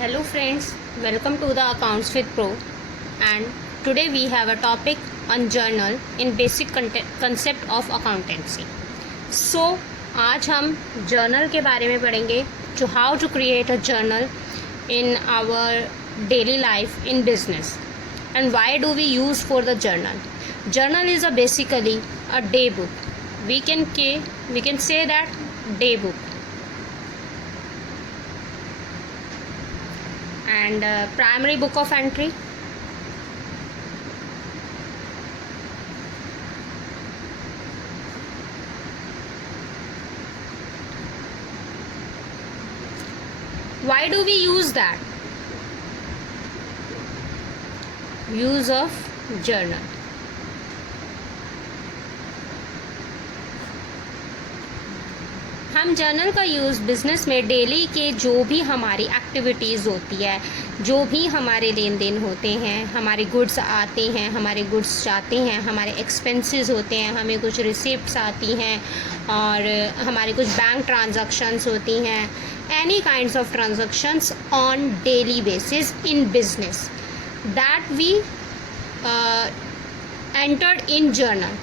Hello friends, welcome to the Accounts with Pro, and today we have a topic on journal in basic concept of accountancy. So आज हम journal के बारे में पढ़ेंगे to how to create a journal in our daily life in business and why do we use for the journal. Journal is basically a day book. We can say that day book. And primary book of entry, why do we use that? Use of journal. हम journal का use business में daily के जो भी हमारी activities होती है, जो भी हमारे लेन देन होते हैं, हमारे गुड्स आते हैं, हमारे गुड्स जाते हैं, हमारे एक्सपेंसेस होते हैं, हमें कुछ रिसिप्ट्स आती हैं और हमारे कुछ बैंक ट्रांजैक्शंस होती हैं, any kinds of transactions on daily basis in business that we entered in journal.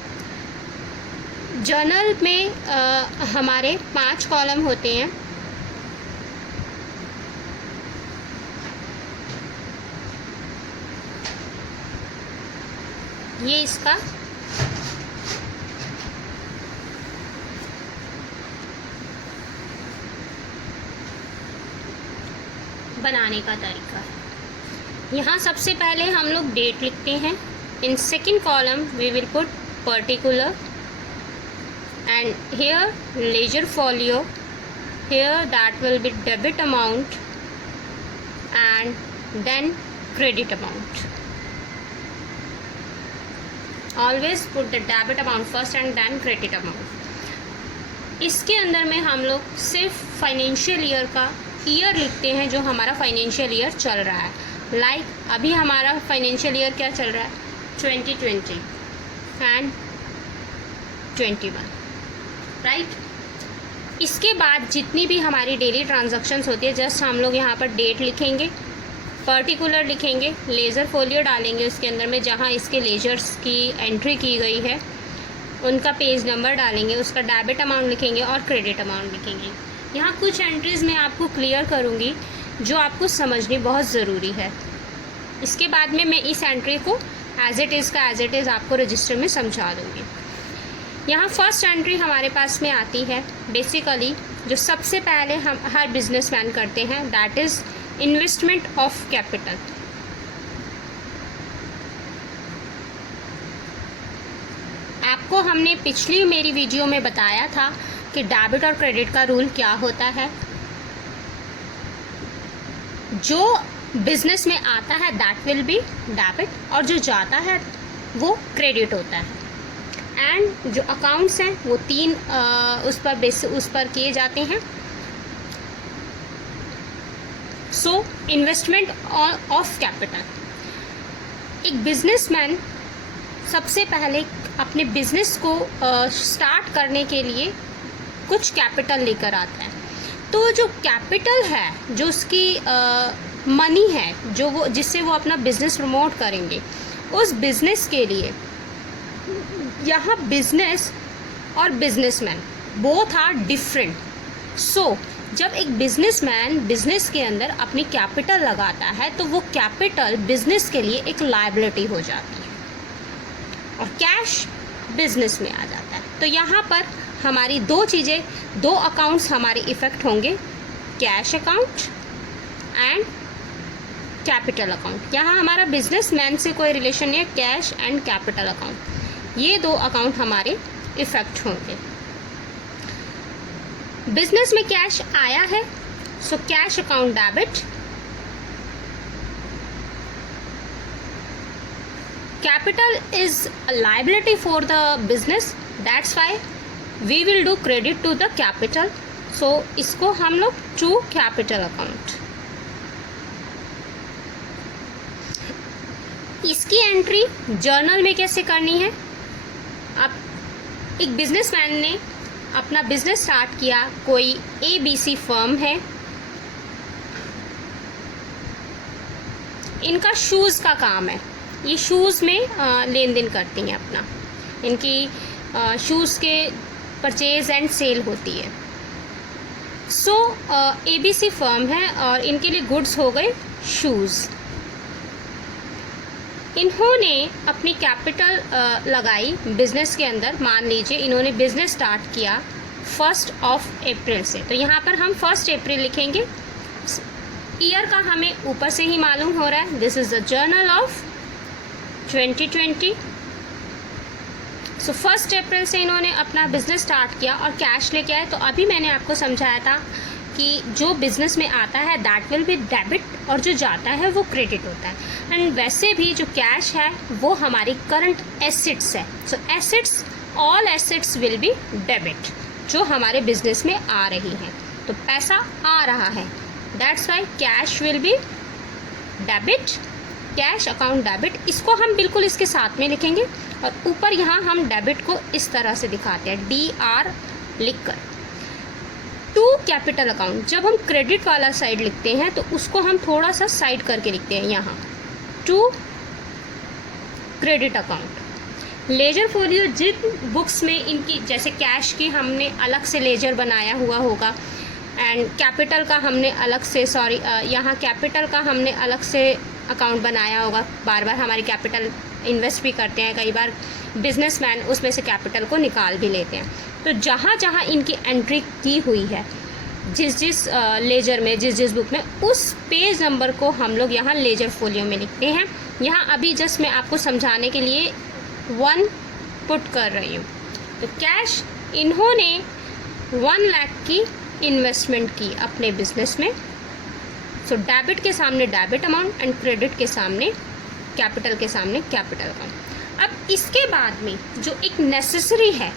Journal में हमारे 5 कॉलम होते हैं. ये इसका बनाने का तरीका है. यहाँ सबसे पहले हम लोग डेट लिखते हैं. In second column we will put particular, and here ledger folio, here that will be debit amount and then credit amount. Always put the debit amount first and then credit amount. इसके अंदर में हम लोग सिर्फ financial year का year लिखते हैं जो हमारा फाइनेंशियल ईयर चल रहा है. लाइक अभी हमारा फाइनेंशियल ईयर क्या चल रहा है, 2020 एंड 21, राइट. इसके बाद जितनी भी हमारी डेली ट्रांजैक्शंस होती है, जस्ट हम लोग यहाँ पर डेट लिखेंगे, पर्टिकुलर लिखेंगे, लेज़र फोलियो डालेंगे उसके अंदर में जहाँ इसके लेजर्स की एंट्री की गई है, उनका पेज नंबर डालेंगे, उसका डेबिट अमाउंट लिखेंगे और क्रेडिट अमाउंट लिखेंगे. यहाँ कुछ एंट्रीज़ मैं आपको क्लियर करूँगी जो आपको समझनी बहुत ज़रूरी है. इसके बाद में मैं इस एंट्री को एज इट इज़ आपको रजिस्टर में समझा दूँगी. यहाँ फर्स्ट एंट्री हमारे पास में आती है बेसिकली जो सबसे पहले हम हर बिजनेसमैन करते हैं, that is investment of capital. आपको हमने पिछली मेरी वीडियो में बताया था कि डेबिट और क्रेडिट का रूल क्या होता है. जो बिजनेस में आता है दैट विल बी डेबिट और जो जाता है वो क्रेडिट होता है. एंड जो अकाउंट्स हैं वो 3 उस पर किए जाते हैं. So investment of capital. एक बिजनेसमैन सबसे पहले अपने बिजनेस को स्टार्ट करने के लिए कुछ कैपिटल लेकर आता है. तो जो कैपिटल है, जो उसकी मनी है, जो वो जिससे वो अपना बिजनेस प्रमोट करेंगे, उस बिजनेस के लिए यहाँ बिजनेस और बिजनेसमैन बोथ आर डिफरेंट. सो जब एक बिजनेसमैन बिजनेस के अंदर अपनी कैपिटल लगाता है तो वो कैपिटल बिजनेस के लिए एक लायबिलिटी हो जाती है और कैश बिजनेस में आ जाता है. तो यहाँ पर हमारी 2 चीज़ें, 2 अकाउंट्स हमारे इफ़ेक्ट होंगे, cash account and capital account. यहाँ हमारा बिजनेसमैन से कोई रिलेशन नहीं है, कैश एंड कैपिटल अकाउंट, ये 2 अकाउंट हमारे इफ़ेक्ट होंगे. बिजनेस में कैश आया है, so cash account debit. Capital is a liability for the business, that's why we will do credit to the capital. So इसको हम लोग टू कैपिटल अकाउंट. इसकी एंट्री जर्नल में कैसे करनी है. अब एक बिजनेसमैन ने अपना बिजनेस स्टार्ट किया, कोई ABC फर्म है, इनका शूज़ का काम है, ये शूज़ में लेन देन करती हैं अपना, इनकी शूज़ के परचेज़ एंड सेल होती है। सो ABC फर्म है और इनके लिए गुड्स हो गए शूज़। इन्होंने अपनी कैपिटल लगाई बिज़नेस के अंदर। मान लीजिए इन्होंने बिज़नेस स्टार्ट किया 1 अप्रैल से, तो यहाँ पर हम 1 अप्रैल लिखेंगे। ईयर का हमें ऊपर से ही मालूम हो रहा है, this is the journal of 2020। सो 1 अप्रैल से इन्होंने अपना बिज़नेस स्टार्ट किया और कैश लेके आए। तो अभी मैंने आपको समझाया था कि जो बिज़नेस में आता है दैट विल बी डेबिट और जो जाता है वो क्रेडिट होता है। एंड वैसे भी जो कैश है वो हमारी करंट एसेट्स है। So assets, all assets will be debit, जो हमारे बिज़नेस में आ रही हैं। तो पैसा आ रहा है, that's Y cash will be debit, cash account debit. इसको हम बिल्कुल इसके साथ में लिखेंगे और ऊपर यहाँ हम डेबिट को इस तरह से दिखाते हैं DR लिखकर। टू कैपिटल अकाउंट, जब हम क्रेडिट वाला साइड लिखते हैं तो उसको हम थोड़ा सा साइड करके लिखते हैं यहाँ, to credit account. Ledger folio, जिन बुक्स में इनकी जैसे कैश की हमने अलग से लेजर बनाया हुआ होगा एंड कैपिटल का हमने अलग से, यहाँ कैपिटल का हमने अलग से अकाउंट बनाया होगा। बार बार हमारी कैपिटल इन्वेस्ट भी करते हैं, कई बार बिजनेसमैन उसमें से कैपिटल को निकाल भी लेते हैं। तो जहाँ जहाँ इनकी एंट्री की हुई है जिस जिस लेजर में, जिस जिस बुक में, उस पेज नंबर को हम लोग यहाँ लेजर फोलियो में लिखते हैं। यहाँ अभी जस्ट मैं आपको समझाने के लिए 1 पुट कर रही हूँ। तो कैश, इन्होंने 1 लाख की इन्वेस्टमेंट की अपने बिजनेस में। सो डेबिट के सामने डेबिट अमाउंट एंड क्रेडिट के सामने, कैपिटल के सामने कैपिटल अकाउंट। अब इसके बाद में जो एक नेसेसरी है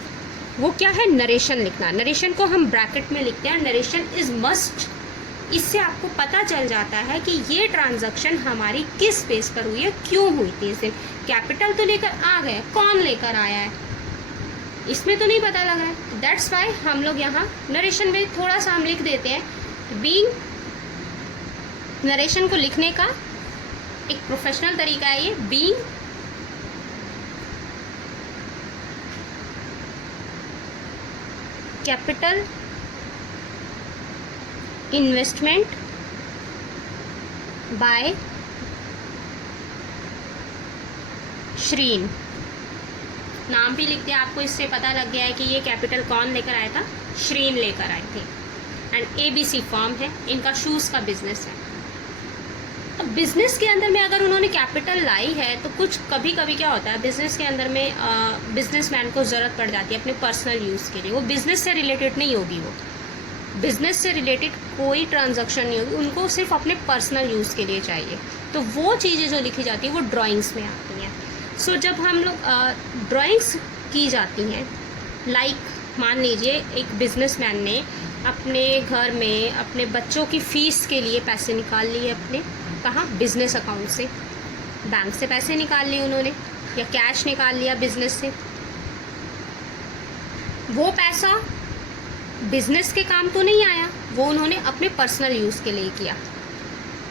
वो क्या है, नरेशन लिखना। नरेशन को हम ब्रैकेट में लिखते हैं, नरेशन इज़ मस्ट। इससे आपको पता चल जाता है कि ये ट्रांजैक्शन हमारी किस बेस पर हुई है, क्यों हुई थी। इस दिन कैपिटल तो लेकर आ गए, कौन लेकर आया है इसमें तो नहीं पता लग रहा है। दैट्स वाई हम लोग यहाँ नरेशन में थोड़ा सा हम लिख देते हैं। बीइंग, नरेशन को लिखने का एक प्रोफेशनल तरीका है ये, बीइंग कैपिटल इन्वेस्टमेंट बाय श्रीन। नाम भी लिखते हैं, आपको इससे पता लग गया है कि ये कैपिटल कौन लेकर आया था, श्रीन लेकर आए थे। एंड ABC फर्म है, इनका शूज़ का बिजनेस है। अब बिज़नेस के अंदर में अगर उन्होंने कैपिटल लाई है तो कुछ कभी कभी क्या होता है, बिज़नेस के अंदर में बिजनेसमैन को ज़रूरत पड़ जाती है अपने पर्सनल यूज़ के लिए। वो बिज़नेस से रिलेटेड नहीं होगी, वो बिज़नेस से रिलेटेड कोई ट्रांजैक्शन नहीं होगी, उनको सिर्फ अपने पर्सनल यूज़ के लिए चाहिए। तो वो चीज़ें जो लिखी जाती है वो ड्राइंग्स में आती हैं। सो जब हम लोग ड्राइंग्स की जाती हैं, लाइक मान लीजिए एक बिजनेसमैन ने अपने घर में अपने बच्चों की फ़ीस के लिए पैसे निकाल लिए अपने, कहाँ, बिज़नेस अकाउंट से, बैंक से पैसे निकाल लिए उन्होंने या कैश निकाल लिया बिज़नेस से। वो पैसा बिज़नेस के काम तो नहीं आया, वो उन्होंने अपने पर्सनल यूज़ के लिए किया।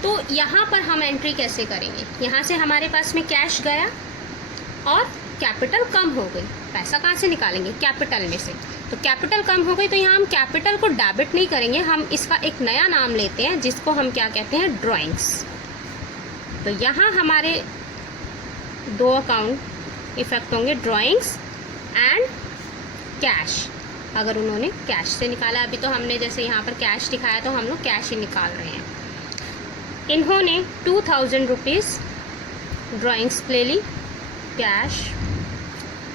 तो यहाँ पर हम एंट्री कैसे करेंगे, यहाँ से हमारे पास में कैश गया और कैपिटल कम हो गई। पैसा कहाँ से निकालेंगे, कैपिटल में से। तो कैपिटल कम हो गई तो यहाँ हम कैपिटल को डेबिट नहीं करेंगे, हम इसका एक नया नाम लेते हैं जिसको हम क्या कहते हैं, ड्राइंग्स। तो यहाँ हमारे 2 अकाउंट इफेक्ट होंगे, ड्राइंग्स एंड कैश। अगर उन्होंने कैश से निकाला, अभी तो हमने जैसे यहाँ पर कैश दिखाया तो हम लोग कैश ही निकाल रहे हैं। इन्होंने 2000 रुपीज़ ड्राइंग्स ले ली, कैश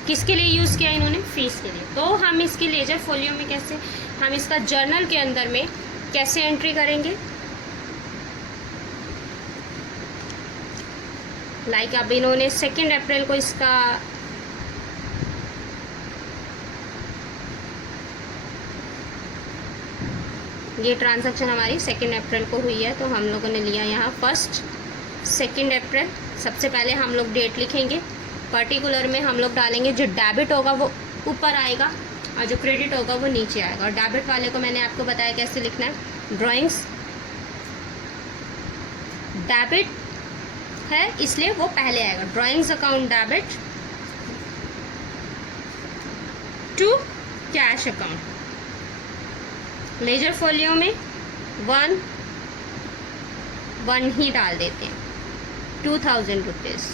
किसके लिए यूज़ किया इन्होंने, फीस के लिए। तो हम इसकी लेजर फोलियो में कैसे, हम इसका जर्नल के अंदर में कैसे एंट्री करेंगे, लाइक अब इन्होंने 2 अप्रैल को इसका ये ट्रांजैक्शन हमारी 2 अप्रैल को हुई है, तो हम लोगों ने लिया यहाँ 1, 2 अप्रैल। सबसे पहले हम लोग डेट लिखेंगे, पर्टिकुलर में हम लोग डालेंगे जो डेबिट होगा वो ऊपर आएगा और जो क्रेडिट होगा वो नीचे आएगा। और डेबिट वाले को मैंने आपको बताया कैसे लिखना है, ड्राइंग्स डेबिट है इसलिए वो पहले आएगा। Drawings account debit to cash account. Ledger folio में 1 ही डाल देते हैं, 2000 रुपीज़।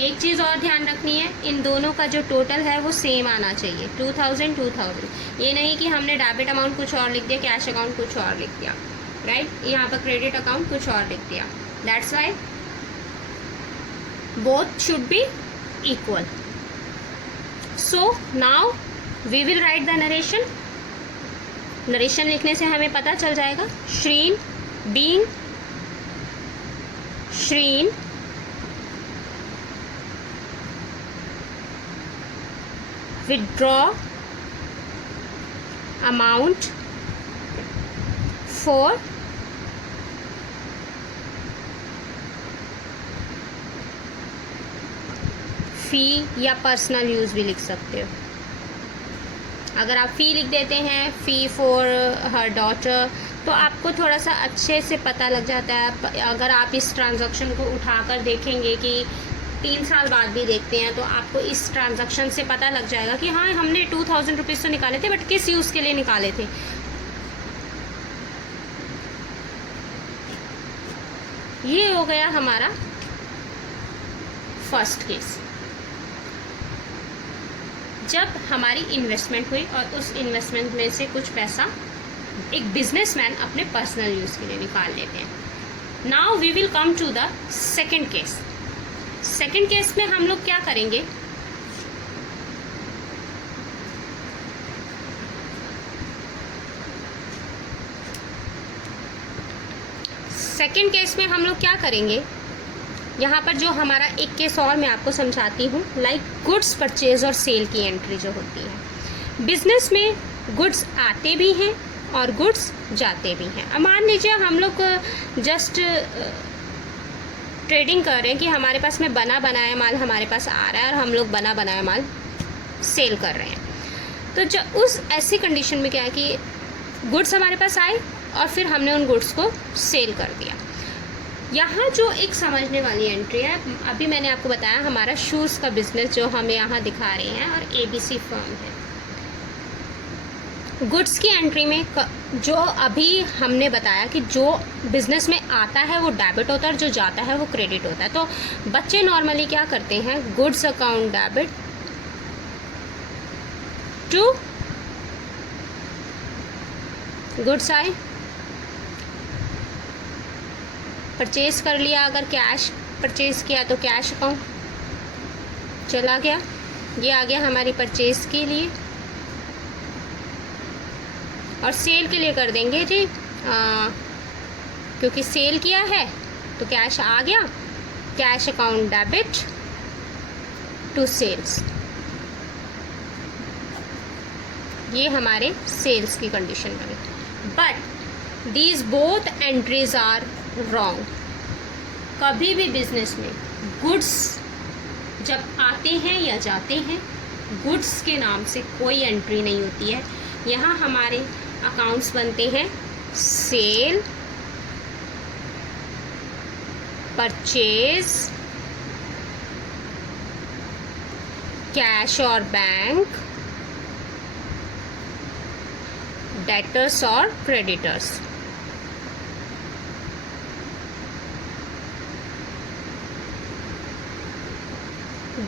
एक चीज़ और ध्यान रखनी है, इन दोनों का जो टोटल है वो सेम आना चाहिए, 2000 2000। ये नहीं कि हमने डेबिट अमाउंट कुछ और लिख दिया, कैश अकाउंट कुछ और लिख दिया, राइट। यहाँ पर क्रेडिट अकाउंट कुछ और लिख दिया। That's why both should be equal. So now we will write the narration. Narration लिखने से हमें पता चल जाएगा। श्रीन withdraw amount for फी या पर्सनल यूज़ भी लिख सकते हो। अगर आप फ़ी लिख देते हैं, फ़ी फॉर हर डॉटर, तो आपको थोड़ा सा अच्छे से पता लग जाता है। अगर आप इस ट्रांजैक्शन को उठाकर देखेंगे कि 3 साल बाद भी देखते हैं, तो आपको इस ट्रांजैक्शन से पता लग जाएगा कि हाँ, हमने 2000 रुपीज़ तो निकाले थे, बट किस यूज़ के लिए निकाले थे। ये हो गया हमारा फर्स्ट केस। जब हमारी इन्वेस्टमेंट हुई और उस इन्वेस्टमेंट में से कुछ पैसा एक बिजनेसमैन अपने पर्सनल यूज़ के लिए निकाल लेते हैं। Now we will come to the second case. Second case में हम लोग क्या करेंगे, सेकंड केस में हम लोग क्या करेंगे, यहाँ पर जो हमारा एक केस और मैं आपको समझाती हूँ। लाइक गुड्स परचेज और सेल की एंट्री जो होती है बिजनेस में, गुड्स आते भी हैं और गुड्स जाते भी हैं। अब मान लीजिए हम लोग जस्ट ट्रेडिंग कर रहे हैं कि हमारे पास में बना बनाया माल हमारे पास आ रहा है और हम लोग बना बनाया माल सेल कर रहे हैं। तो जब उस ऐसी कंडीशन में क्या है कि गुड्स हमारे पास आए और फिर हमने उन गुड्स को सेल कर दिया। यहाँ जो एक समझने वाली एंट्री है, अभी मैंने आपको बताया हमारा शूज़ का बिज़नेस जो हम यहाँ दिखा रहे हैं और ABC फर्म है। गुड्स की एंट्री में जो अभी हमने बताया कि जो बिज़नेस में आता है वो डेबिट होता है और जो जाता है वो क्रेडिट होता है। तो बच्चे नॉर्मली क्या करते हैं, goods account debit to goods आए, परचेज़ कर लिया, अगर कैश परचेज़ किया तो कैश अकाउंट चला गया। ये आ गया हमारी परचेज़ के लिए। और सेल के लिए कर देंगे जी, क्योंकि सेल किया है तो कैश आ गया, cash account debit to sales. ये हमारे सेल्स की कंडीशन बनी। But these both entries are wrong. कभी भी बिजनेस में गुड्स जब आते हैं या जाते हैं, गुड्स के नाम से कोई एंट्री नहीं होती है। यहाँ हमारे अकाउंट्स बनते हैं सेल, परचेज, कैश और बैंक, डेटर्स और क्रेडिटर्स।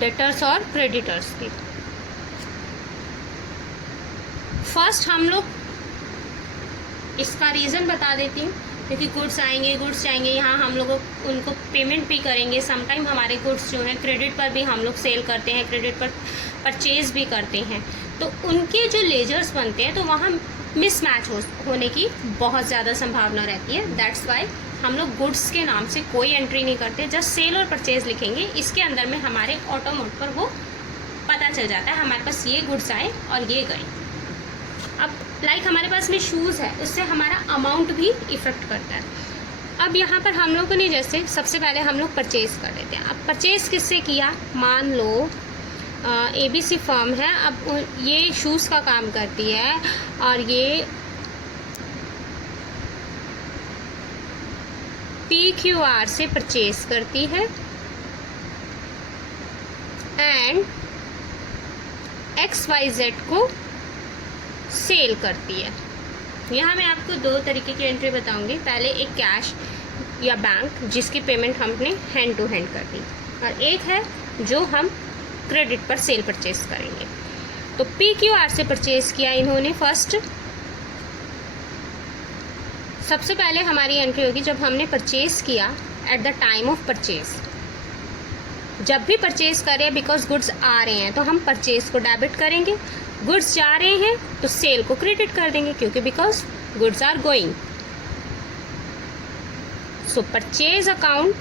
डेटर्स और क्रेडिटर्स की फर्स्ट हम लोग इसका रीज़न बता देती हूँ, क्योंकि गुड्स आएंगे गुड्स जाएंगे, यहाँ हम लोग उनको पेमेंट भी करेंगे। समटाइम हमारे गुड्स जो हैं क्रेडिट पर भी हम लोग सेल करते हैं, क्रेडिट पर परचेज़ भी करते हैं, तो उनके जो लेजर्स बनते हैं तो वहाँ मिसमैच होने की बहुत ज़्यादा संभावना रहती है। दैट्स वाई हम लोग गुड्स के नाम से कोई एंट्री नहीं करते। जस्ट सेल और परचेज़ लिखेंगे, इसके अंदर में हमारे ऑटो मोड पर वो पता चल जाता है हमारे पास ये गुड्स आए और ये गए। अब लाइक हमारे पास में शूज़ है, उससे हमारा अमाउंट भी इफ़ेक्ट करता है। अब यहाँ पर हम लोगों ने जैसे सबसे पहले हम लोग परचेज़ कर लेते हैं। अब परचेज़ किससे किया, मान लो ABC फर्म है, अब ये शूज़ का काम करती है और ये P PQR से परचेज करती है एंड XYZ को सेल करती है। यहाँ मैं आपको दो तरीके की एंट्री बताऊंगी। पहले एक कैश या बैंक जिसकी पेमेंट हमने हैंड टू हैंड कर दी, और एक है जो हम क्रेडिट पर सेल परचेज करेंगे। तो PQR से परचेज किया इन्होंने फर्स्ट। सबसे पहले हमारी एंट्री होगी जब हमने परचेज किया eight the time of purchase. जब भी परचेज करें, बिकॉज गुड्स आ रहे हैं तो हम परचेज को डेबिट करेंगे, गुड्स जा रहे हैं तो सेल को क्रेडिट कर देंगे, क्योंकि because goods are going. So purchase account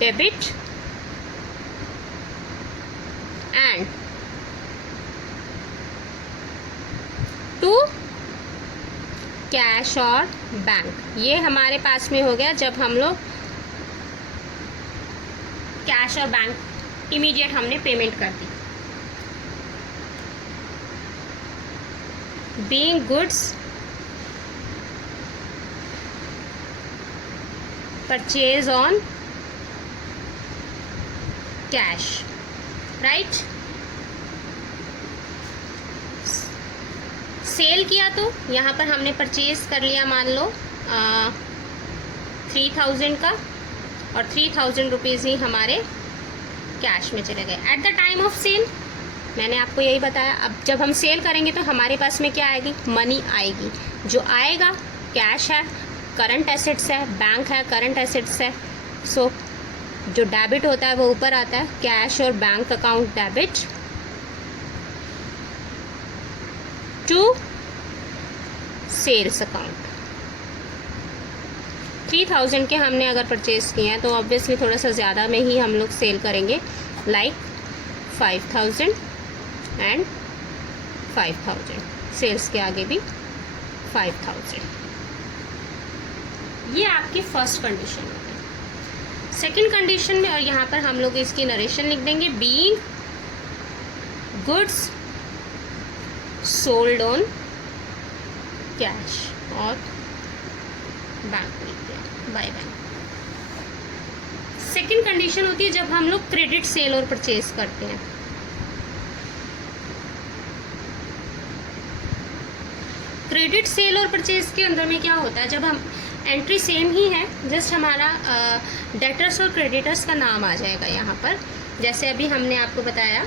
debit and to cash और बैंक, ये हमारे पास में हो गया जब हम लोग कैश और बैंक इमीडिएट हमने पेमेंट कर दी। Being goods purchase on cash, right. Sell किया तो यहाँ पर हमने परचेज कर लिया, मान लो 3000 का, और 3000 रुपीज़ ही हमारे कैश में चले गए at the time of sale. मैंने आपको यही बताया। अब जब हम सेल करेंगे तो हमारे पास में क्या आएगी? मनी आएगी। जो आएगा कैश है, करंट एसेट्स है, बैंक है, करंट एसेट्स है। सो जो डेबिट होता है वो ऊपर आता है, कैश और bank account debit to sales account. 3000 के हमने अगर परचेज किए हैं तो ऑब्वियसली थोड़ा सा ज़्यादा में ही हम लोग सेल करेंगे, लाइक 5000 एंड 5000, सेल्स के आगे भी 5000। ये आपकी फर्स्ट कंडीशन होगी। सेकंड कंडीशन में, और यहाँ पर हम लोग इसकी नरेशन लिख देंगे, being goods sold on cash और बैंक लिख दिया, बाय बैंक। सेकंड कंडीशन होती है जब हम लोग क्रेडिट सेल और परचेज करते हैं। क्रेडिट सेल और परचेज के अंदर में क्या होता है, जब हम एंट्री सेम ही है, जस्ट हमारा डेटर्स और क्रेडिटर्स का नाम आ जाएगा यहाँ पर। जैसे अभी हमने आपको बताया,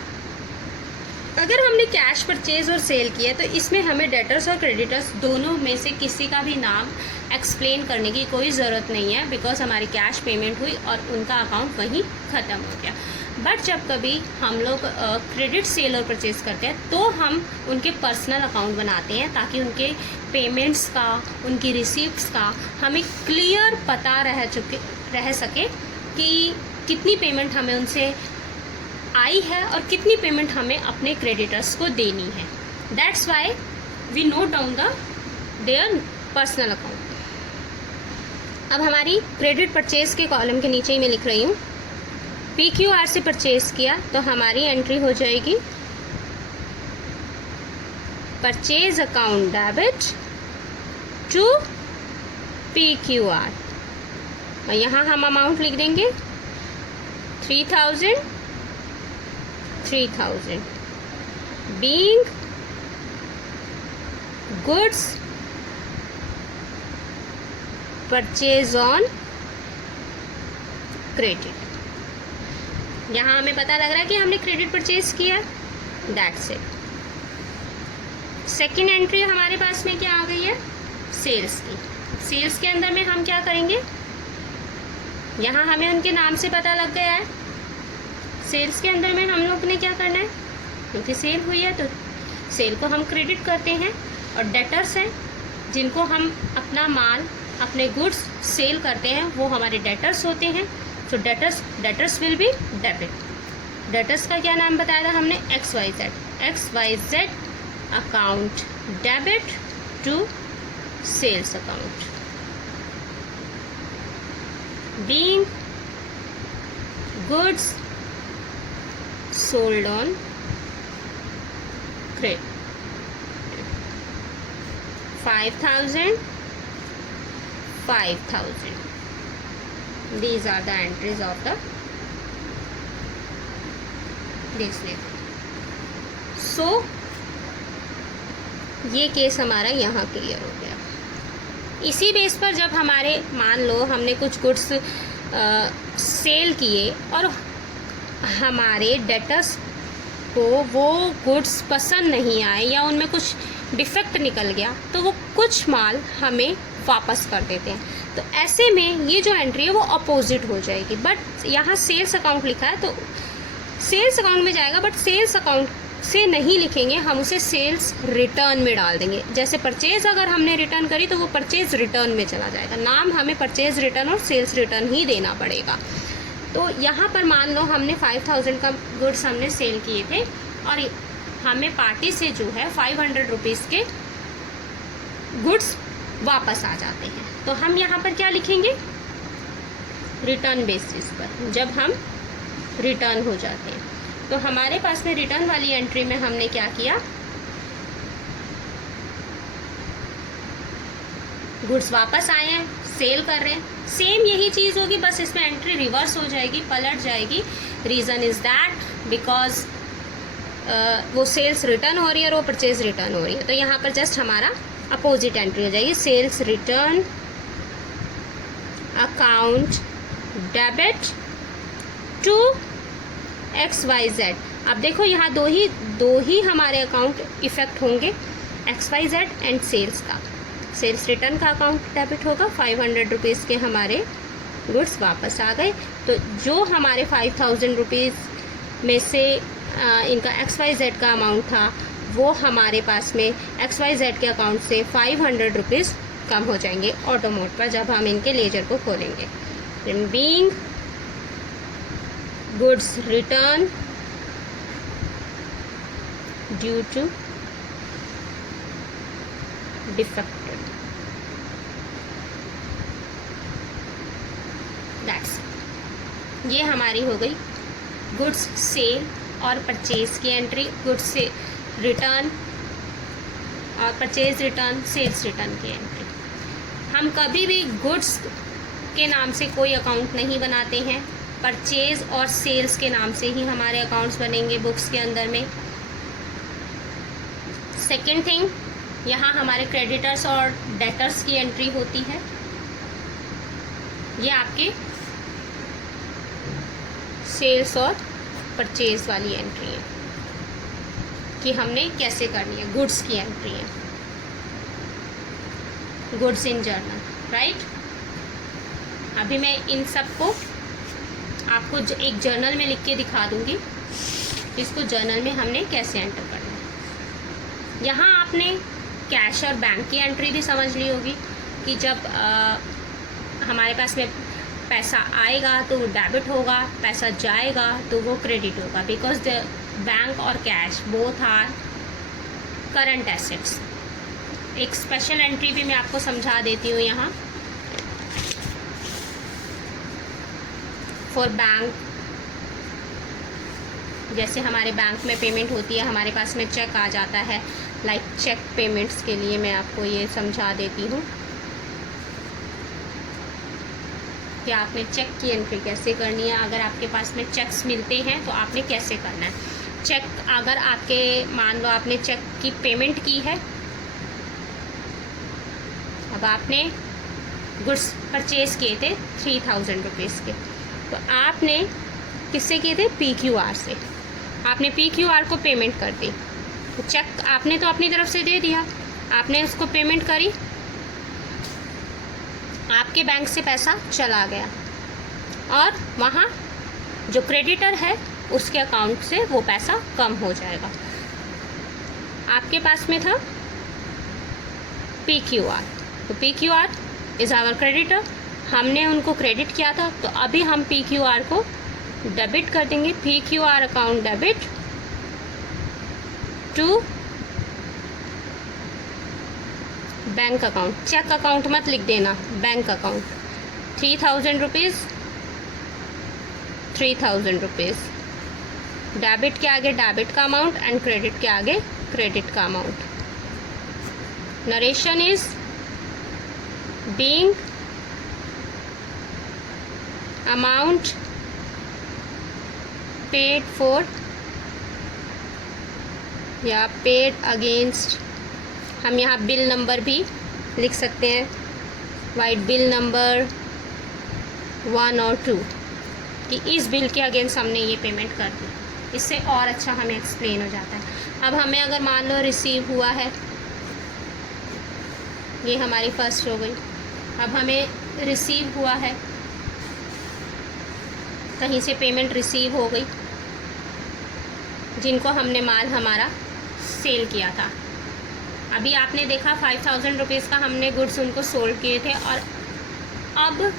अगर हमने कैश परचेज और सेल किया तो इसमें हमें डेटर्स और क्रेडिटर्स दोनों में से किसी का भी नाम एक्सप्लेन करने की कोई ज़रूरत नहीं है, बिकॉज हमारी कैश पेमेंट हुई और उनका अकाउंट वहीं ख़त्म हो गया। बट जब कभी हम लोग क्रेडिट सेल और परचेज करते हैं तो हम उनके पर्सनल अकाउंट बनाते हैं, ताकि उनके पेमेंट्स का, उनकी रिसीप्ट्स का हमें क्लियर पता रह सके कि कितनी पेमेंट हमें उनसे आई है और कितनी पेमेंट हमें अपने क्रेडिटर्स को देनी है। That's why we note down their personal account. अब हमारी क्रेडिट परचेज के कॉलम के नीचे ही मैं लिख रही हूँ, PQR से परचेज किया तो हमारी एंट्री हो जाएगी purchase account debit to PQR, और यहाँ हम अमाउंट लिख देंगे 3000 being goods purchase on credit। यहाँ हमें पता लग रहा है कि हमने क्रेडिट परचेज किया, दैट्स इट। सेकेंड एंट्री हमारे पास में क्या आ गई है? सेल्स की। सेल्स के अंदर में हम क्या करेंगे, यहाँ हमें उनके नाम से पता लग गया है। सेल्स के अंदर में हम लोग ने क्या करना है, क्योंकि सेल हुई है तो सेल को हम क्रेडिट करते हैं, और डेटर्स हैं जिनको हम अपना माल, अपने गुड्स सेल करते हैं, वो हमारे डेटर्स होते हैं। So debtors will be debit. Debtors का क्या नाम बताया था हमने? XYZ account debit to sales account. Being goods sold on credit 5,000, 5,000. These are the entries of the this level. So ये केस हमारा यहाँ क्लियर हो गया. इसी बेस पर जब हमारे मान लो हमने कुछ गुड्स सेल किए और हमारे डेटर्स को वो गुड्स पसंद नहीं आए या उनमें कुछ डिफेक्ट निकल गया, तो वो कुछ माल हमें वापस कर देते हैं. तो ऐसे में ये जो एंट्री है वो अपोजिट हो जाएगी. बट यहाँ सेल्स अकाउंट लिखा है तो सेल्स अकाउंट में जाएगा, बट सेल्स अकाउंट से नहीं लिखेंगे, हम उसे सेल्स रिटर्न में डाल देंगे. जैसे परचेज़ अगर हमने रिटर्न करी तो वो परचेज़ रिटर्न में चला जाएगा. नाम हमें परचेज़ रिटर्न और सेल्स रिटर्न ही देना पड़ेगा. तो यहाँ पर मान लो हमने 5,000 का गुड्स हमने सेल किए थे और हमें पार्टी से जो है 500 रुपीज़ के गुड्स वापस आ जाते हैं. तो हम यहाँ पर क्या लिखेंगे? रिटर्न बेसिस पर जब हम रिटर्न हो जाते हैं. तो हमारे पास में रिटर्न वाली एंट्री में हमने क्या किया? गुड्स वापस आए हैं, सेल कर रहे हैं. सेम यही चीज़ होगी, बस इसमें एंट्री रिवर्स हो जाएगी, पलट जाएगी. रीज़न इज़ दैट बिकॉज वो सेल्स रिटर्न हो रही है और वो परचेज रिटर्न हो रही है. तो यहाँ पर जस्ट हमारा अपोजिट एंट्री हो जाएगी. Sales return account debit to XYZ. अब देखो यहाँ दो ही हमारे अकाउंट इफेक्ट होंगे, XYZ एंड सेल्स का. सेल्स रिटर्न का अकाउंट डेबिट होगा, 500 रुपीज़ के हमारे गुड्स वापस आ गए. तो जो हमारे 5,000 रुपीज़ में से इनका XYZ का अमाउंट था वो हमारे पास में XYZ के अकाउंट से 500 रुपीज़ कम हो जाएंगे ऑटो मोड पर जब हम इनके लेजर को खोलेंगे. Then being goods return due to defected. That's ये हमारी हो गई गुड्स सेल और परचेज की एंट्री. गुड्स से रिटर्न और परचेज रिटर्न, सेल्स रिटर्न की एंट्री. हम कभी भी गुड्स के नाम से कोई अकाउंट नहीं बनाते हैं. परचेज और सेल्स के नाम से ही हमारे अकाउंट्स बनेंगे बुक्स के अंदर में. सेकेंड थिंग, यहाँ हमारे क्रेडिटर्स और डेटर्स की एंट्री होती है. ये आपके सेल्स और परचेज वाली एंट्री है कि हमने कैसे करनी है. गुड्स की एंट्री है, गुड्स इन जर्नल, राइट. अभी मैं इन सब को आपको एक जर्नल में लिख के दिखा दूंगी, इसको जर्नल में हमने कैसे एंटर करना है. यहाँ आपने कैश और बैंक की एंट्री भी समझ ली होगी कि जब हमारे पास में पैसा आएगा तो वो डेबिट होगा, पैसा जाएगा तो वो क्रेडिट होगा. बिकॉज द बैंक और cash both are current assets. एक स्पेशल एंट्री भी मैं आपको समझा देती हूँ यहाँ. फॉर बैंक, जैसे हमारे बैंक में पेमेंट होती है, हमारे पास में चेक आ जाता है, लाइक चेक पेमेंट्स के लिए मैं आपको ये समझा देती हूँ कि आपने चेक की एंट्री कैसे करनी है. अगर आपके पास में चेक्स मिलते हैं तो आपने कैसे करना है. चेक अगर आपके मान लो आपने चेक की पेमेंट की है, अब आपने गुड्स परचेज किए थे 3,000 रुपीज़ के, तो आपने किससे किए थे? PQR से. आपने PQR को पेमेंट कर दी. तो चेक आपने तो अपनी तरफ से दे दिया, आपने उसको पेमेंट करी, आपके बैंक से पैसा चला गया और वहाँ जो क्रेडिटर है उसके अकाउंट से वो पैसा कम हो जाएगा. आपके पास में था PQR, तो PQR इज़ आवर क्रेडिटर. हमने उनको क्रेडिट किया था, तो अभी हम PQR को डेबिट कर देंगे. PQR account debit to bank account. Cheque account मत लिख देना, bank account. 3,000 rupees, 3,000 rupees. Debit के आगे डेबिट का अमाउंट एंड क्रेडिट के आगे क्रेडिट का amount. Narration is being amount paid for या पेड अगेंस्ट, हम यहाँ बिल नंबर भी लिख सकते हैं, वाइट बिल नंबर 1 और 2, कि इस बिल के अगेंस्ट हमने ये पेमेंट कर दी। इससे और अच्छा हमें एक्सप्लेन हो जाता है। अब हमें अगर मान लो रिसीव हुआ है, ये हमारी फर्स्ट हो गई। अब हमें रिसीव हुआ है, कहीं से पेमेंट रिसीव हो गई, जिनको हमने माल हमारा सेल किया था। अभी आपने देखा 5000 रुपीज़ का हमने गुड्स उनको सोल्ड किए थे, और अब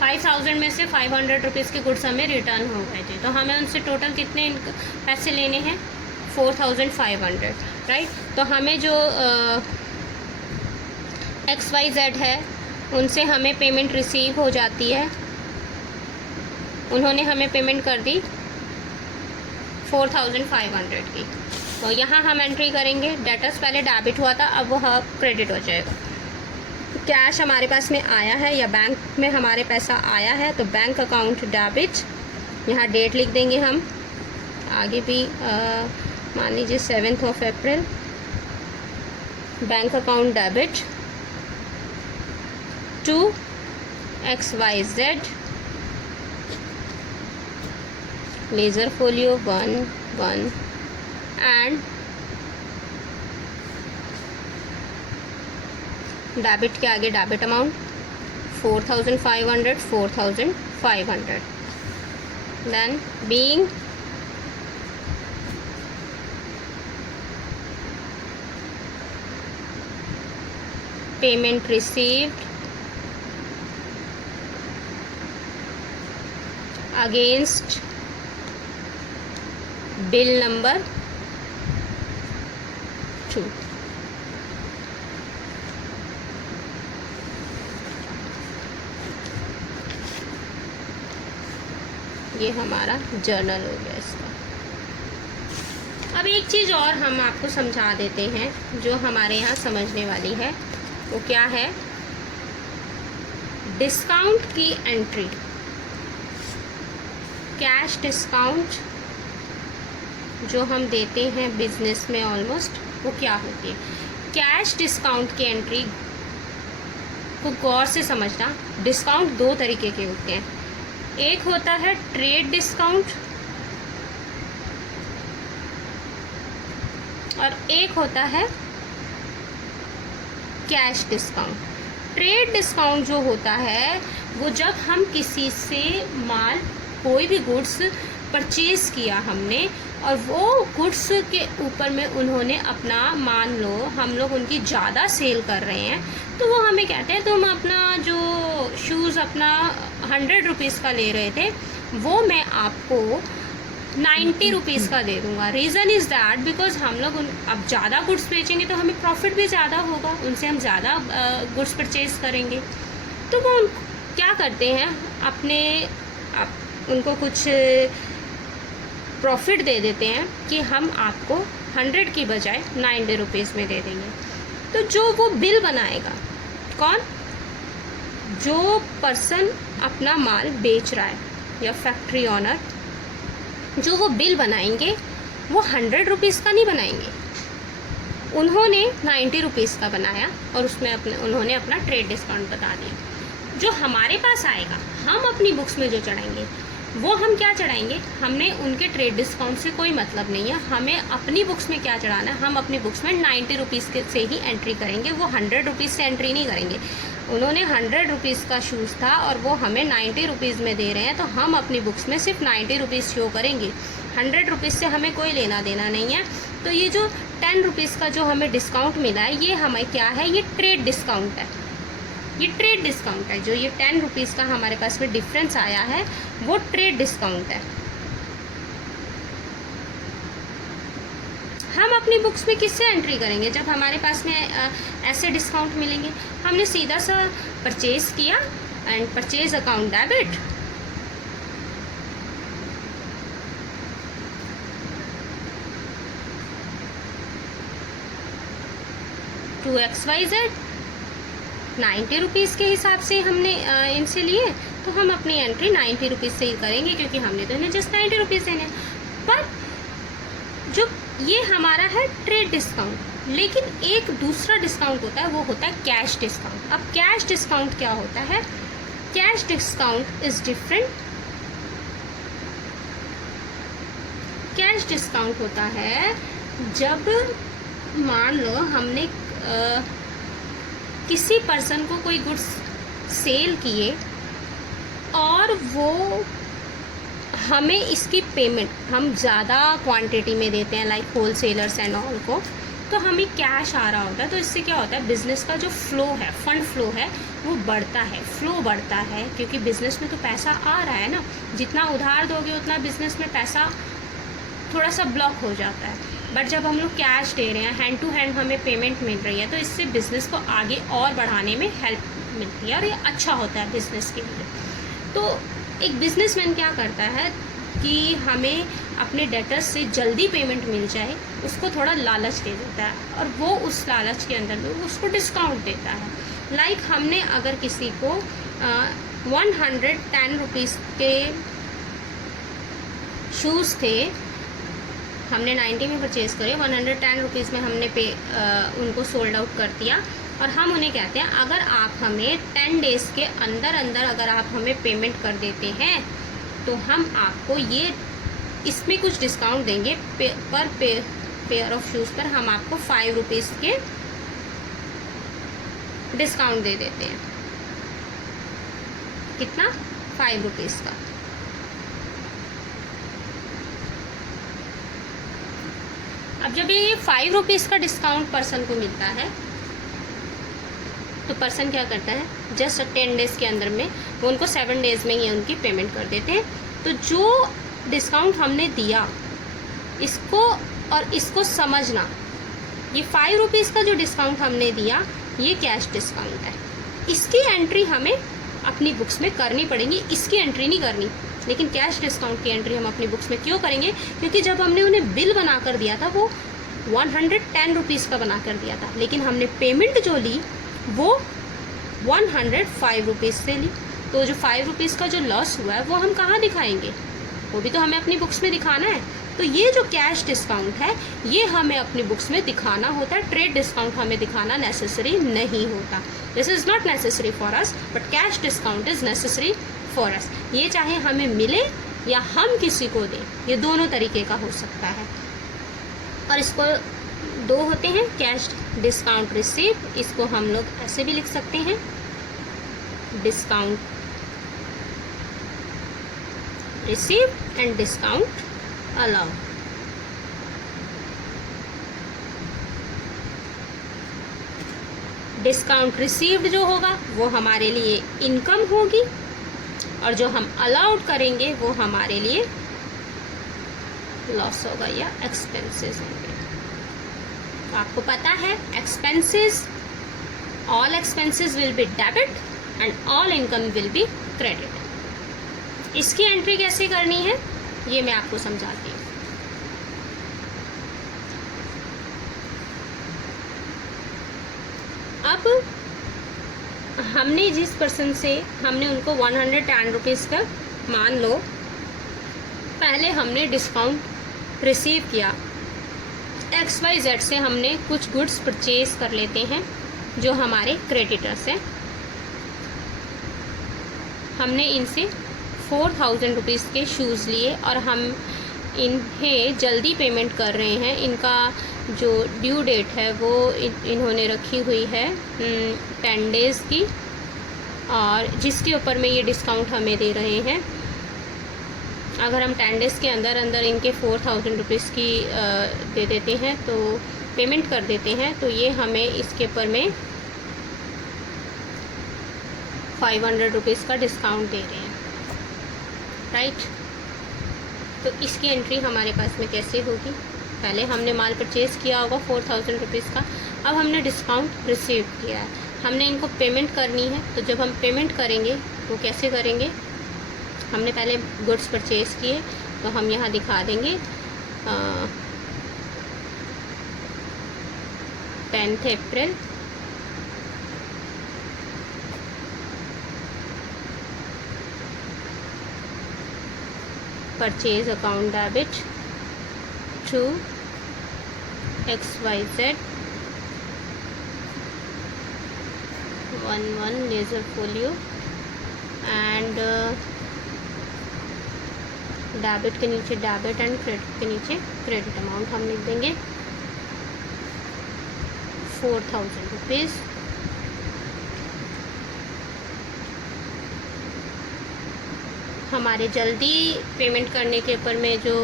5000 में से 500 रुपीज़ के गुड्स हमें रिटर्न हो गए थे। तो हमें उनसे टोटल कितने पैसे लेने हैं? 4500, राइट। तो हमें जो XYZ है उनसे हमें पेमेंट रिसीव हो जाती है। उन्होंने हमें पेमेंट कर दी 4500 की। तो यहाँ हम एंट्री करेंगे, डेटर्स पहले डेबिट हुआ था, अब वो क्रेडिट हो जाएगा। कैश हमारे पास में आया है या बैंक में हमारे पैसा आया है, तो बैंक अकाउंट डेबिट, यहाँ डेट लिख देंगे हम, आगे भी मान लीजिए 7 April, bank account debit to XYZ ledger folio 1 and debit के आगे debit amount 4500 then being payment received against bill number 2। ये हमारा जर्नल हो गया इसका। अब एक चीज़ और हम आपको समझा देते हैं जो हमारे यहाँ समझने वाली है, वो क्या है? डिस्काउंट की एंट्री, कैश डिस्काउंट जो हम देते हैं बिजनेस में ऑलमोस्ट, वो क्या होती है? कैश डिस्काउंट की एंट्री को गौर से समझना। डिस्काउंट 2 तरीके के होते हैं, एक होता है ट्रेड डिस्काउंट और एक होता है कैश डिस्काउंट। ट्रेड डिस्काउंट जो होता है वो जब हम किसी से माल, कोई भी गुड्स परचेज़ किया हमने, और वो गुड्स के ऊपर में उन्होंने अपना, मान लो हम लोग उनकी ज़्यादा सेल कर रहे हैं, तो वो हमें कहते हैं तुम अपना जो शूज़ अपना 100 रुपीज़ का ले रहे थे वो मैं आपको 90 रुपीज़ का दे दूँगा। रीज़न इज़ दैट बिकॉज हम लोग अब ज़्यादा गुड्स बेचेंगे तो हमें प्रॉफिट भी ज़्यादा होगा, उनसे हम ज़्यादा गुड्स परचेज़ करेंगे। तो वो क्या करते हैं, उनको कुछ प्रॉफिट दे देते हैं कि हम आपको 100 की बजाय 90 रुपीज़ में दे देंगे। तो जो वो बिल बनाएगा, कौन? जो पर्सन अपना माल बेच रहा है या फैक्ट्री ऑनर, जो वो बिल बनाएंगे वो 100 रुपीज़ का नहीं बनाएंगे, उन्होंने 90 रुपीज़ का बनाया और उसमें उन्होंने अपना ट्रेड डिस्काउंट बता दिया। जो हमारे पास आएगा, हम अपनी बुक्स में जो चढ़ाएंगे वो हम क्या चढ़ाएंगे, हमने उनके ट्रेड डिस्काउंट से कोई मतलब नहीं है, हमें अपनी बुक्स में क्या चढ़ाना है, हम अपनी बुक्स में 90 रुपीज़ से ही एंट्री करेंगे, वो 100 रुपीज़ से एंट्री नहीं करेंगे। उन्होंने 100 रुपीज़ का शूज़ था और वो हमें 90 रुपीज़ में दे रहे हैं, तो हम अपनी बुक्स में सिर्फ 90 रुपीज़ शो करेंगे, 100 रुपीज़ से हमें कोई लेना देना नहीं है। तो ये जो 10 रुपीज़ का जो हमें डिस्काउंट मिला है, ये हमें क्या है, ये ट्रेड डिस्काउंट है, ये ट्रेड डिस्काउंट है। जो ये 10 रुपीज़ का हमारे पास में डिफरेंस आया है वो ट्रेड डिस्काउंट है। हम अपनी बुक्स में किससे एंट्री करेंगे? जब हमारे पास में ऐसे डिस्काउंट मिलेंगे, हमने सीधा सा परचेज़ किया and purchase account debit, to XYZ 90 rupees के हिसाब से हमने इनसे लिए, तो हम अपनी एंट्री 90 रुपीज़ से ही करेंगे, क्योंकि हमने तो इन्हें जस्ट 90 रुपीज़ देने। पर जो ये हमारा है ट्रेड डिस्काउंट, लेकिन एक दूसरा डिस्काउंट होता है, वो होता है कैश डिस्काउंट। अब कैश डिस्काउंट क्या होता है? Cash discount is different. Cash discount होता है जब मान लो हमने किसी पर्सन को कोई गुड्स सेल किए और वो हमें इसकी पेमेंट हम ज़्यादा क्वांटिटी में देते हैं, like wholesalers and all को, तो हमें कैश आ रहा होता है। तो इससे क्या होता है, बिज़नेस का जो फ्लो है, फंड फ्लो है, वो बढ़ता है, फ्लो बढ़ता है, क्योंकि बिज़नेस में तो पैसा आ रहा है ना। जितना उधार दोगे उतना बिज़नेस में पैसा थोड़ा सा ब्लॉक हो जाता है। बट जब हम लोग कैश दे रहे हैं, हैंड टू हैंड हमें पेमेंट मिल रही है, तो इससे बिज़नेस को आगे और बढ़ाने में हेल्प मिलती है और ये अच्छा होता है बिज़नेस के लिए। तो एक बिजनेसमैन क्या करता है कि हमें अपने डेटर्स से जल्दी पेमेंट मिल जाए, उसको थोड़ा लालच दे देता है, और वो उस लालच के अंदर में उसको डिस्काउंट देता है। लाइक हमने अगर किसी को 110 रुपीज़ के शूज़ थे, हमने 90 में परचेज़ करे, 110 रुपीज़ में हमने उनको सोल्ड आउट कर दिया, और हम उन्हें कहते हैं अगर आप हमें 10 डेज़ के अंदर अंदर अगर आप हमें पेमेंट कर देते हैं, तो हम आपको ये इसमें कुछ डिस्काउंट देंगे। पर पेयर ऑफ शूज़ पर हम आपको 5 रुपीज़ के डिस्काउंट दे देते हैं। कितना? 5 रुपीज़ का। अब जब ये 5 रुपीज़ का डिस्काउंट पर्सन को मिलता है, तो पर्सन क्या करता है, जस्ट 10 डेज़ के अंदर में वो उनको 7 डेज़ में ही उनकी पेमेंट कर देते हैं। तो जो डिस्काउंट हमने दिया, इसको और इसको समझना, ये 5 रुपीज़ का जो डिस्काउंट हमने दिया, ये कैश डिस्काउंट है। इसकी एंट्री हमें अपनी बुक्स में करनी पड़ेगी, इसकी एंट्री नहीं करनी। लेकिन कैश डिस्काउंट की एंट्री हम अपनी बुक्स में क्यों करेंगे? क्योंकि जब हमने उन्हें बिल बना कर दिया था, वो 110 रुपीज़ का बना कर दिया था, लेकिन हमने पेमेंट जो ली वो 105 रुपीज़ से ली। तो जो 5 रुपीज़ का जो लॉस हुआ है, वो हम कहाँ दिखाएंगे? वो भी तो हमें अपनी बुक्स में दिखाना है। तो ये जो कैश डिस्काउंट है, ये हमें अपनी बुक्स में दिखाना होता है। ट्रेड डिस्काउंट हमें दिखाना नेसेसरी नहीं होता। This is not necessary for us, but cash discount is necessary for us. ये चाहे हमें मिले या हम किसी को दें, ये दोनों तरीके का हो सकता है। और इसको दो होते हैं, कैश डिस्काउंट रिसीव, इसको हम लोग ऐसे भी लिख सकते हैं, discount receive and discount allow. Discount received जो होगा वो हमारे लिए इनकम होगी, और जो हम अलाउड करेंगे वो हमारे लिए लॉस होगा या एक्सपेंसेस होंगे। तो आपको पता है, expenses, all expenses will be debit and all income will be credit. इसकी एंट्री कैसे करनी है, ये मैं आपको समझाती हूँ। अब हमने जिस पर्सन से हमने उनको 110 रुपीज़ का, मान लो पहले हमने डिस्काउंट रिसीव किया, XYZ से हमने कुछ गुड्स परचेज़ कर लेते हैं जो हमारे क्रेडिटर्स हैं। हमने इनसे 4000 रुपीज़ के शूज़ लिए और हम इन्हें जल्दी पेमेंट कर रहे हैं। इनका जो ड्यू डेट है वो इन्होंने रखी हुई है 10 डेज़ की, और जिसके ऊपर में ये डिस्काउंट हमें दे रहे हैं। अगर हम 10 डेज़ के अंदर अंदर इनके 4000 रुपीज़ की दे देते हैं, तो पेमेंट कर देते हैं, तो ये हमें इसके ऊपर में 500 रुपीज़ का डिस्काउंट दे रहे हैं, राइट। तो इसकी एंट्री हमारे पास में कैसे होगी? पहले हमने माल परचेज़ किया होगा 4000 रुपीज़ का, अब हमने डिस्काउंट रिसीव किया है, हमने इनको पेमेंट करनी है। तो जब हम पेमेंट करेंगे वो कैसे करेंगे? हमने पहले गुड्स परचेज़ किए, तो हम यहाँ दिखा देंगे 10th April purchase account debit to XYZ 11 ledger folio and debit के नीचे डेबिट एंड क्रेडिट के नीचे क्रेडिट अमाउंट हम लिख देंगे 4000 रुपीज़। हमारे जल्दी पेमेंट करने के ऊपर में जो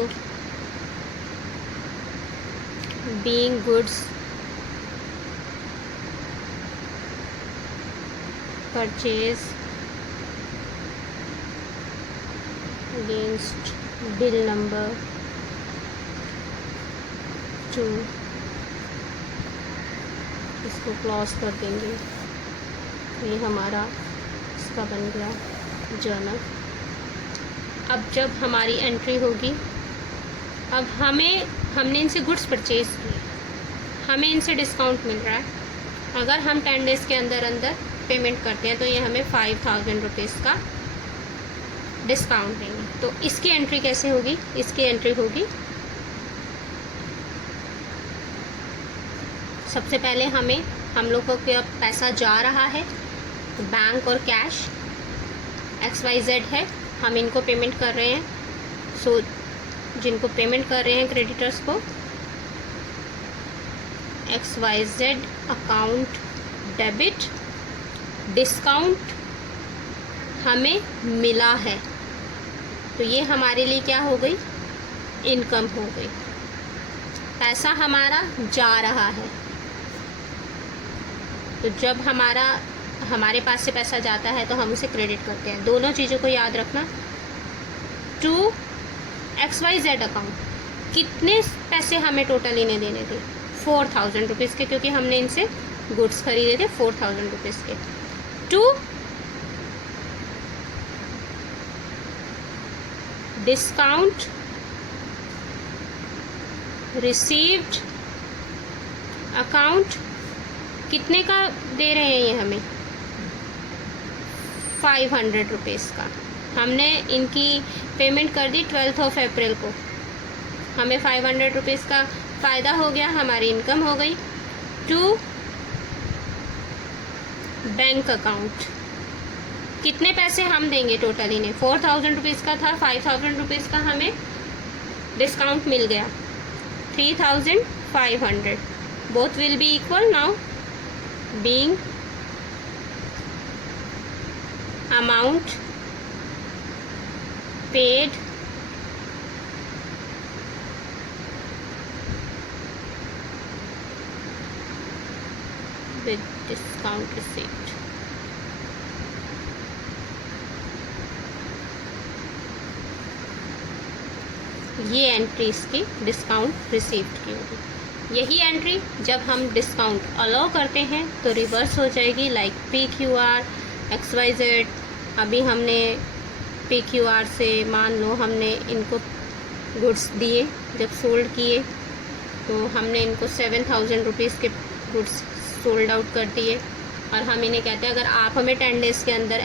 being goods purchase against bill number 2 इसको क्लोज कर देंगे। ये हमारा इसका बन गया जर्नल। अब जब हमारी एंट्री होगी, अब हमने इनसे गुड्स परचेज किए, हमें इनसे डिस्काउंट मिल रहा है। अगर हम 10 डेज़ के अंदर अंदर पेमेंट करते हैं तो ये हमें 5000 रुपीज़ का डिस्काउंट देंगे। तो इसकी एंट्री कैसे होगी? इसकी एंट्री होगी, सबसे पहले हम लोगों को पैसा जा रहा है बैंक और कैश XYZ है, हम इनको पेमेंट कर रहे हैं। सो जिनको पेमेंट कर रहे हैं क्रेडिटर्स को, XYZ अकाउंट डेबिट, डिस्काउंट हमें मिला है तो ये हमारे लिए क्या हो गई? इनकम हो गई। पैसा हमारा जा रहा है, तो जब हमारे पास से पैसा जाता है तो हम उसे क्रेडिट करते हैं। दोनों चीज़ों को याद रखना। टू XYZ अकाउंट कितने पैसे हमें टोटल इन्हें देने थे? 4000 रुपीज़ के, क्योंकि हमने इनसे गुड्स खरीदे थे 4000 रुपीज़ के। टू डिस्काउंट रिसीव्ड अकाउंट कितने का दे रहे हैं ये हमें? 500 रुपीज़ का। हमने इनकी पेमेंट कर दी 12 अप्रैल को, हमें 500 रुपीज़ का फ़ायदा हो गया, हमारी इनकम हो गई। टू बैंक अकाउंट कितने पैसे हम देंगे टोटल इन्हें? 4000 रुपीज़ का था, 5000 रुपीज़ का हमें डिस्काउंट मिल गया, 3500। Both will B equal now, being amount paid with discount receipt। ये एंट्री इसकी डिस्काउंट रिसीव्ड की होगी। यही एंट्री जब हम डिस्काउंट अलाउ करते हैं तो रिवर्स हो जाएगी, लाइक PQR XYZ। अभी हमने PQR से मान लो हमने इनको गुड्स दिए, जब सोल्ड किए तो हमने इनको 7000 रुपीज़ के गुड्स सोल्ड आउट कर दिए, और हम इन्हें कहते हैं अगर आप हमें 10 डेज़ के अंदर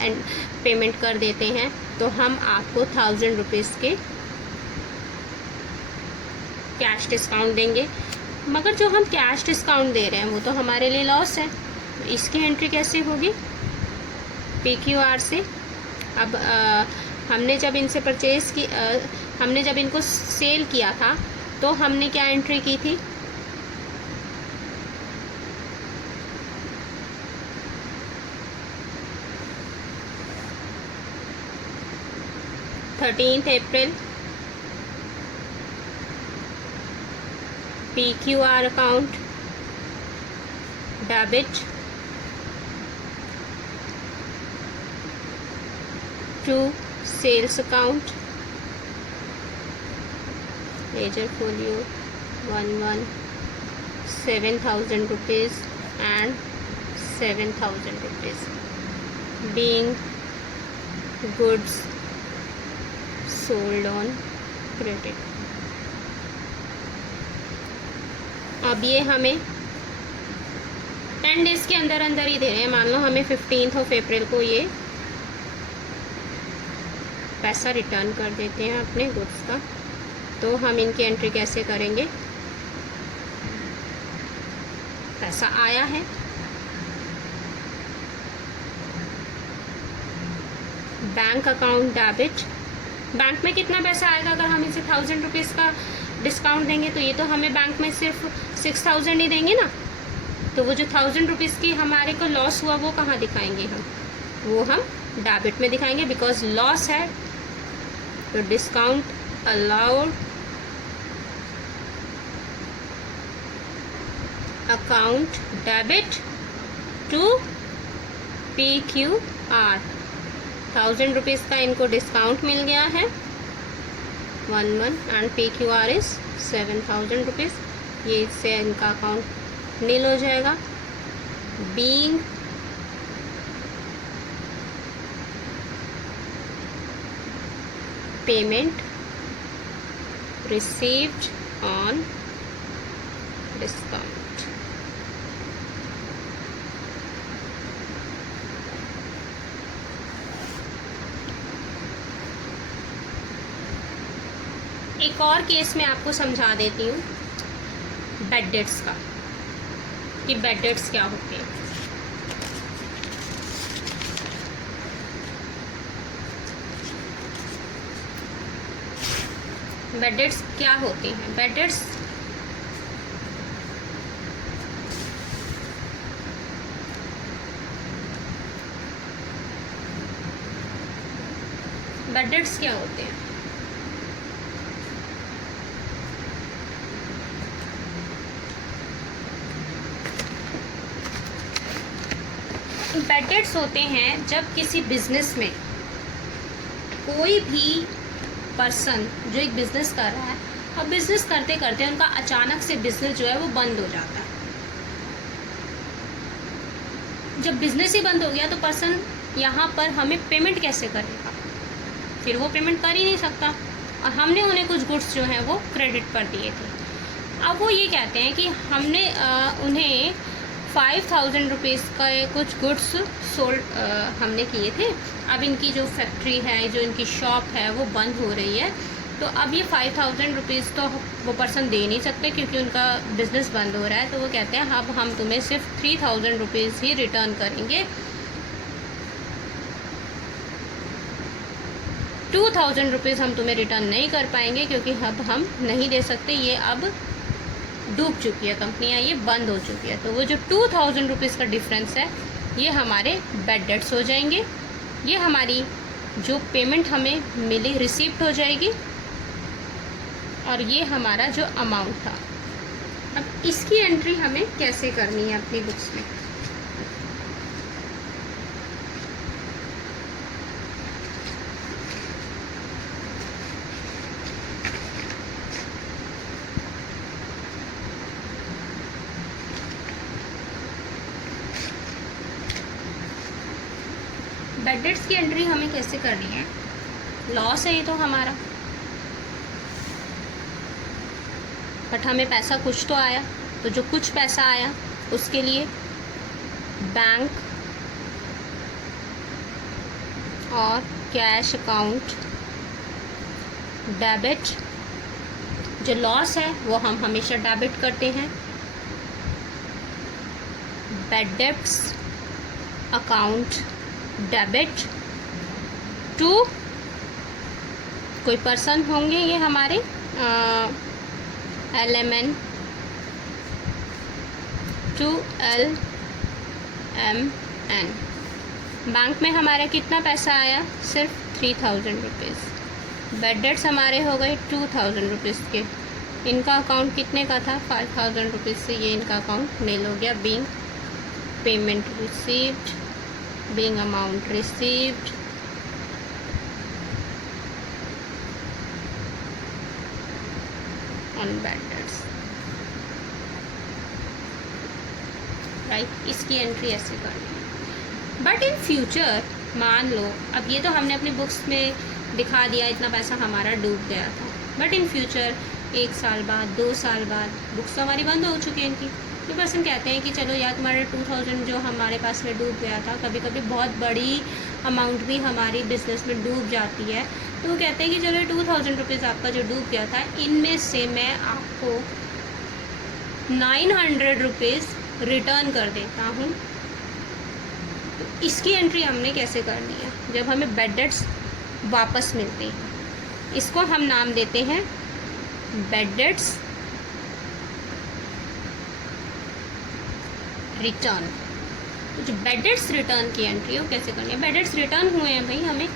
पेमेंट कर देते हैं तो हम आपको 1000 रुपीज़ के कैश डिस्काउंट देंगे। मगर जो हम कैश डिस्काउंट दे रहे हैं वो तो हमारे लिए लॉस है। इसकी एंट्री कैसे होगी? PQR से। अब हमने जब इनसे परचेज़ की, हमने जब इनको सेल किया था तो हमने क्या एंट्री की थी? April 13 PQR account debit to sales account ledger folio 11 7000 rupees and 7000 rupees being goods sold on credit. अब ये हमें 10 डेज़ के अंदर अंदर ही दे रहे हैं। मान लो हमें 15 अप्रैल को ये पैसा रिटर्न कर देते हैं अपने गुड्स का। तो हम इनकी एंट्री कैसे करेंगे? पैसा आया है, बैंक अकाउंट डेबिट। बैंक में कितना पैसा आएगा अगर हम इसे 1000 रुपीज़ का डिस्काउंट देंगे? तो ये तो हमें बैंक में सिर्फ 6000 ही देंगे ना। तो वो जो 1000 रुपीज़ की हमारे को लॉस हुआ वो कहाँ दिखाएंगे हम? वो हम डेबिट में दिखाएंगे, बिकॉज लॉस है। तो discount allowed account debit to PQR। 1000 rupees का इनको डिस्काउंट मिल गया है 11 एंड PQR इज़ 7000 रुपीज़। ये इससे इनका अकाउंट नील हो जाएगा। Being payment received on discount. एक और केस मैं आपको समझा देती हूँ बैड डेट्स का, कि बैड डेट्स क्या होते हैं। बैड डेट्स क्या होती हैं? बैड डेट्स क्या होते हैं? बैड डेट्स होते हैं जब किसी बिजनेस में कोई भी पर्सन जो एक बिज़नेस कर रहा है और बिज़नेस करते करते उनका अचानक से बिज़नेस जो है वो बंद हो जाता है। जब बिज़नेस ही बंद हो गया तो पर्सन यहाँ पर हमें पेमेंट कैसे करेगा? फिर वो पेमेंट कर ही नहीं सकता, और हमने उन्हें कुछ गुड्स जो हैं वो क्रेडिट पर दिए थे। अब वो ये कहते हैं कि हमने उन्हें 5000 रुपीज़ का कुछ गुड्स सोल्ड हमने किए थे। अब इनकी जो फैक्ट्री है, जो इनकी शॉप है वो बंद हो रही है, तो अब ये 5000 रुपीज़ तो वो पर्सन दे नहीं सकते क्योंकि उनका बिज़नेस बंद हो रहा है। तो वो कहते हैं अब हम तुम्हें सिर्फ 3000 रुपीज़ ही रिटर्न करेंगे। 2000 रुपीज़ हम तुम्हें रिटर्न नहीं कर पाएंगे क्योंकि अब हम नहीं दे सकते, ये अब डूब चुकी है कंपनियाँ, ये बंद हो चुकी है। तो वो जो 2000 रुपीज़ का डिफरेंस है ये हमारे बैड डेट्स हो जाएंगे। ये हमारी जो पेमेंट हमें मिली रिसीप्ट हो जाएगी, और ये हमारा जो अमाउंट था। अब इसकी एंट्री हमें कैसे करनी है अपनी बुक्स में? बैड डेट्स की एंट्री हमें कैसे करनी है? लॉस है ये तो हमारा, बट हमें पैसा कुछ तो आया। तो जो कुछ पैसा आया उसके लिए बैंक और कैश अकाउंट डेबिट। जो लॉस है वो हम हमेशा डेबिट करते हैं। Bad debts account debit to कोई पर्सन होंगे ये हमारे LMN टू LMN। बैंक में हमारा कितना पैसा आया? सिर्फ 3000 रुपीज़। बैड डेट्स हमारे हो गए 2000 रुपीज़ के। इनका अकाउंट कितने का था? 5000 रुपीज़ से ये इनका अकाउंट नील हो गया। Being payment received, being amount received, on bad debts, right. इसकी एंट्री ऐसे करनी है। बट इन फ्यूचर मान लो अब ये तो हमने अपनी बुक्स में दिखा दिया, इतना पैसा हमारा डूब गया था। बट इन फ्यूचर 1 साल बाद, 2 साल बाद बुक्स तो हमारी बंद हो चुकी हैं इनकी, ये पर्सन कहते हैं कि चलो यार तुम्हारे 2000 जो हमारे पास में डूब गया था, कभी कभी बहुत बड़ी अमाउंट भी हमारी बिज़नेस में डूब जाती है, तो वो कहते हैं कि चलो 2000 रुपीज़ आपका जो डूब गया था, इनमें से मैं आपको 900 रुपीज़ रिटर्न कर देता हूँ। तो इसकी एंट्री हमने कैसे करनी है? जब हमें बैड डेट्स वापस मिलते हैं, इसको हम नाम देते हैं बैड डेट्स रिटर्न। तो जो बैड डेट्स रिटर्न की एंट्री वो कैसे करनी है? बैड डेट्स रिटर्न हुए हैं भाई, हमें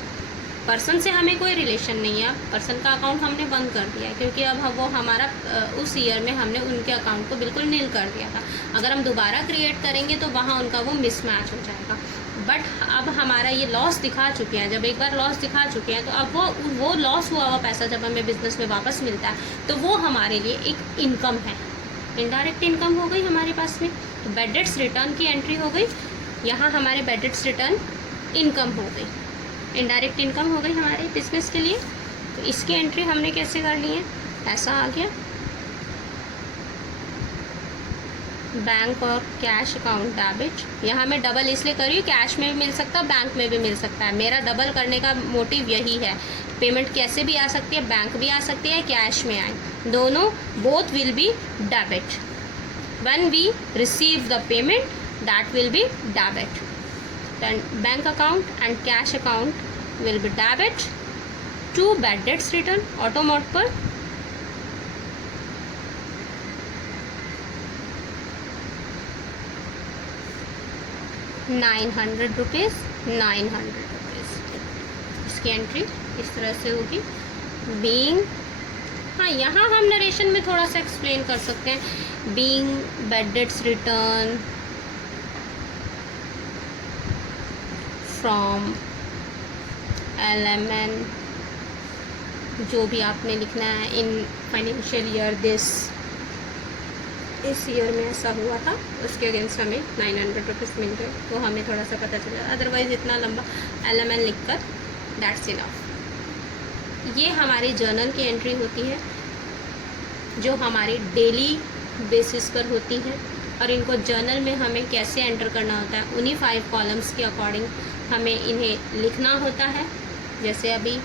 पर्सन से हमें कोई रिलेशन नहीं है, पर्सन का अकाउंट हमने बंद कर दिया है, क्योंकि अब वो हमारा उस ईयर में हमने उनके अकाउंट को बिल्कुल नील कर दिया था। अगर हम दोबारा क्रिएट करेंगे तो वहाँ उनका वो मिसमैच हो जाएगा। बट अब हमारा ये लॉस दिखा चुके हैं, जब एक बार लॉस दिखा चुके हैं तो अब वो लॉस हुआ पैसा जब हमें बिज़नेस में वापस मिलता है तो वो हमारे लिए एक इनकम है, इनडायरेक्ट इनकम हो गई हमारे पास में। तो बैड डेट्स रिटर्न की एंट्री हो गई, यहाँ हमारे बैड डेट्स रिटर्न इनकम हो गई, इनडायरेक्ट इनकम हो गई हमारे बिजनेस के लिए। तो इसकी एंट्री हमने कैसे करनी है? ऐसा आ गया, बैंक और कैश अकाउंट डेबिट। यहाँ मैं डबल इसलिए कर रही हूँ, कैश में भी मिल सकता है, बैंक में भी मिल सकता है। मेरा डबल करने का मोटिव यही है, पेमेंट कैसे भी आ सकती है, बैंक भी आ सकती है, कैश में आए, दोनों both will be debit. When we receive the payment that will be debit, then bank account and cash account will be debit to bad debts return auto mode पर। ₹900 इसकी एंट्री इस तरह से होगी। बीइंग, हाँ यहाँ हम नरेशन में थोड़ा सा एक्सप्लेन कर सकते हैं। Being bad debts return from LMN, जो भी आपने लिखना है, इन फाइनेंशियल ईयर इस ईयर में ऐसा हुआ था, उसके अगेंस्ट हमें 900 रुपीज़ मिल गए, तो हमें थोड़ा सा पता चला। अदरवाइज़ इतना लंबा LMN लिखकर दैट्स इनफ। ये हमारी जर्नल की एंट्री होती है जो हमारी डेली बेसिस पर होती है, और इनको जर्नल में हमें कैसे एंटर करना होता है, उन्हीं 5 कॉलम्स के अकॉर्डिंग हमें इन्हें लिखना होता है। जैसे अभी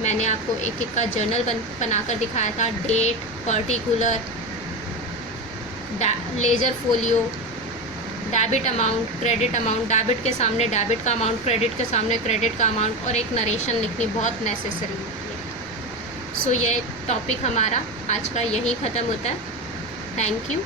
मैंने आपको एक एक का जर्नल बनाकर दिखाया था, date, particular, ledger folio, debit amount, credit amount, debit के सामने डेबिट का अमाउंट, क्रेडिट के सामने क्रेडिट का अमाउंट, और एक नरेशन लिखनी बहुत नेसेसरी होती है। सो ये टॉपिक हमारा आज का यहीं ख़त्म होता है। Thank you.